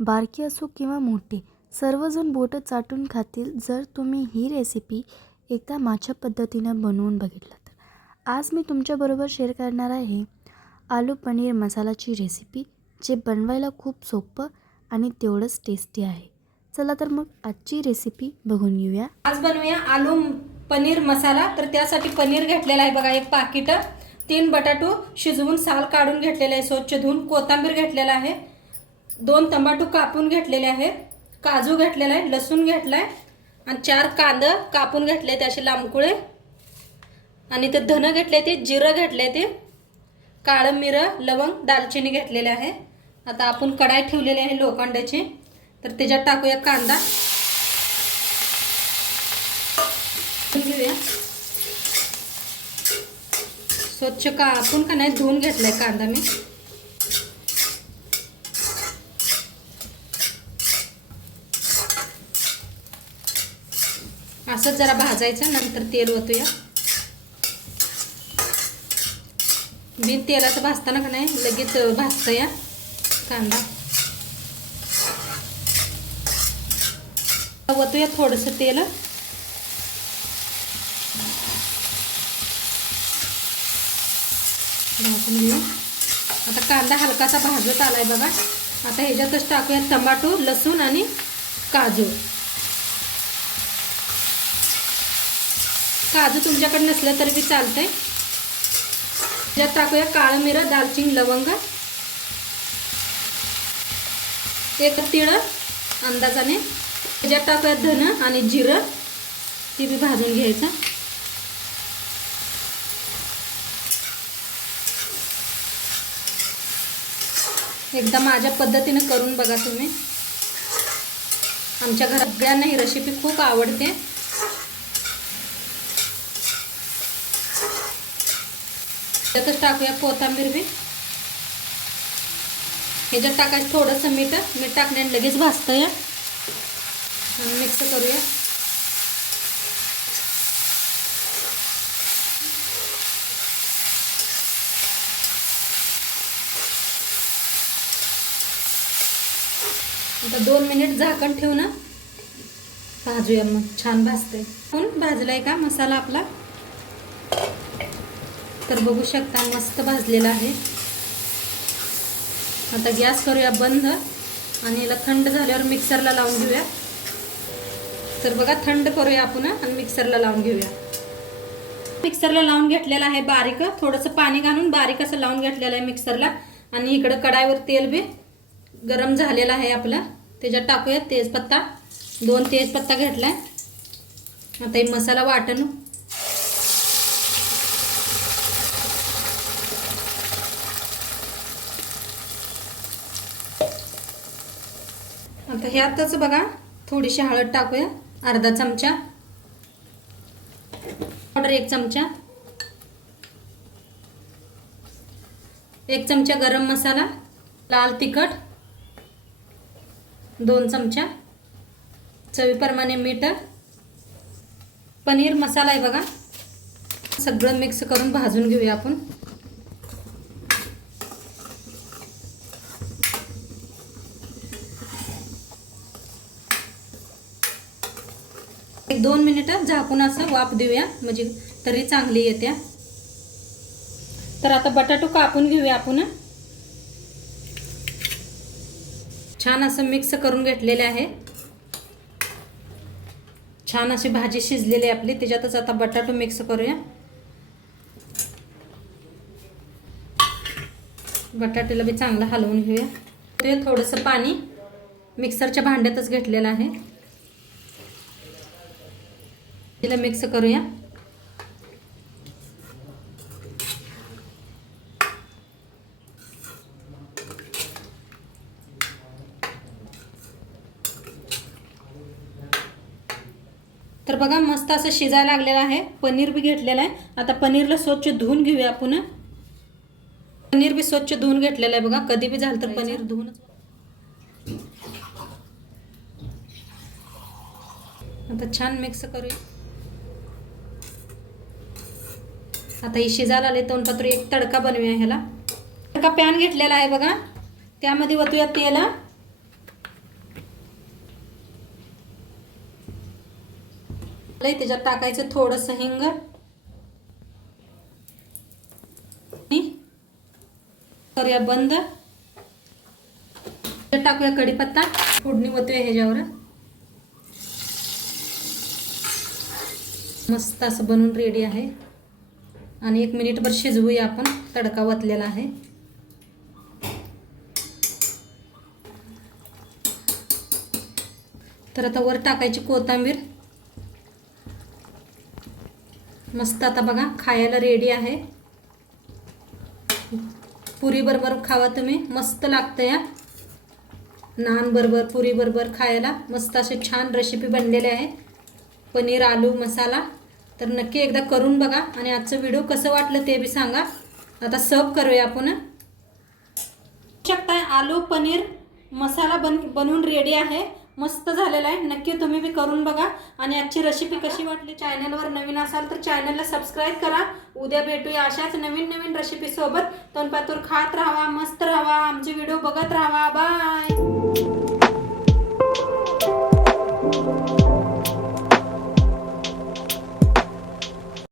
बारकी असो किंवा मोठी सर्वजण बोटं चाटून खातील जर तुम्ही ही रेसिपी एकदा माझ्या पद्धतीनं बनवून बघितलं तर. आज मी तुमच्याबरोबर शेअर करणार आहे आलू पनीर मसालाची रेसिपी जे बनवायला खूप सोपं आणि तेवढंच टेस्टी आहे. चला तर मग आजची रेसिपी बघून घेऊया आज बनवूया आलू पनीर मसाला तर त्यासाठी पनीर घेतलेला आहे बघा एक पाकिटं तीन बटाटो शिजवून साल काढून घेतलेलं आहे स्वच्छ धुवून कोथिंबीर घेतलेला आहे. दोन तंबाटू कापून घेतलेले आहेत. काजू घेतलेला आहे लसूण घेतला आहे आणि चार कांदा कापून घेतले ते असे लांबकुळे. आणि ते धनं घेतले ते जिरं घेतले ते काळं मिरं लवंग दालचिनी घेतलेले आहे. आता आपण कढाई ठेवलेली आहे लोखंडाची. तर त्याच्यात टाकूया कांदा. घेऊया स्वच्छ का आपण का नाही धुवून घेतलाय कांदा मी. असं जरा भाजायचं नंतर तेल ओतूया. मी तेलाचं भाजताना का नाही लगेच भाजतं या कांदा ओतूया थोडंसं तेल. भाजून घेऊ. आता कांदा हलकासा भाजत आलाय बघा. आता ह्याच्यातच टाकूया टमाटो लसूण आणि काजू. काजू तुमच्याकडे नसलं तरी बी चालतंय. ज्यात टाकूया काळं मिरं दालचिनी लवंग. एक तिळ अंदाजाने. त्याच्यात टाकूया धन आणि जिरं. ती बी भाजून घ्यायचं. एकदा माझ्या पद्धतीनं करून बघा तुम्ही. आमच्या घरात सगळ्यांना ही रेसिपी खूप आवडते. त्यातच टाकूया कोथांबीर बी. ह्याच्यात टाकायचं थोडंसं मीठ. मीठ टाकण्याने लगेच भाजतं या मिक्स करूया. आता दोन मिनिट झाकण ठेवू ना भाजूया मग. छान भाजते पण भाजलाय का? मसाला आपला? तर बघू शकता मस्त भाजलेला आहे. आता गॅस करूया बंद आणि याला थंड झाल्यावर मिक्सरला लावून घेऊया. तर बघा थंड करूया आपण आणि मिक्सरला लावून घेऊया. मिक्सरला लावून घेतलेलं आहे बारीक. थोडंसं पाणी घालून बारीक असं लावून घेतलेलं आहे मिक्सरला. आणि इकडं कढाईवर तेल बी गरम झालेला आहे आपला. त्याच्यात टाकूया तेजपत्ता. दोन तेजपत्ता घेतला आहे आता हे मसाला वाटण आता ह्यातच बघा. थोडीशी हळद टाकूया. अर्धा चमचा. पावडर एक चमचा. एक चमचा गरम मसाला. लाल तिखट. दोन चमचा. चवीप्रमाणे मीठ. पनीर मसाला आहे बघा. सगळं मिक्स करून भाजून घेऊया आपण. एक दोन मिनिटं झाकून असं वाफ देऊया. म्हणजे तरी चांगली येत्या. तर आता बटाटो कापून घेऊया आपण. छान असं मिक्स करून घेतलेले आहे. छान अशी भाजी शिजलेली आहे आपली. त्याच्यातच आता बटाटो मिक्स करूया. बटाट्याला बी चांगलं हलवून घेऊया. ते थोडंसं पाणी मिक्सरच्या भांड्यातच घेतलेलं आहे. तिला मिक्स करूया. तर बघा मस्त असं शिजायला लागलेलं आहे. पनीर बी घेतलेलं आहे. आता पनीरला स्वच्छ धुवून घेऊया आपण. पनीर बी स्वच्छ धुवून घेतलेलं आहे बघा. कधी बी झालं तर पनीर. धुवूनच आता छान मिक्स करूया. आता ही शिजायला आले तोंडपात्री एक तडका बनवूया ह्याला. तडका पॅन घेतलेला आहे बघा. त्यामध्ये वतूया तेल त्याच्यात टाकायचं थोडंसं हिंग. करूया बंद. टाकूया कढीपत्ता. फोडणी वतूया ह्याच्यावर. मस्त असं बनवून रेडी आहे. आणि एक मिनिटभर शिजवूया आपण. तडका वतलेला आहे. तर आता वर टाकायची कोथिंबीर मस्त आता बघा खायला रेडी आहे. पुरी बरोबर खावा तुम्ही. मस्त लागतं या नान बरोबर पुरी बरोबर खायला. मस्त असे छान रेसिपी बनलेले आहे. पनीर आलू मसाला. तर नक्की एकदा करून बघा आणि आजचं व्हिडिओ कसं वाटलं ते बी सांगा. आता सर्व करूया आपण. शकताय आलू पनीर मसाला बन बनवून रेडी आहे. मस्त झालेला आहे. नक्की तुम्ही बी करून बघा. आणि आजची रेसिपी कशी वाटली चॅनलवर नवीन असाल तर चॅनलला सबस्क्राईब करा. उद्या भेटूया अशाच नवीन नवीन रेसिपीसोबत तोंडपातूर खात राहावा मस्त राहावा आमचे व्हिडिओ बघत राहा. बाय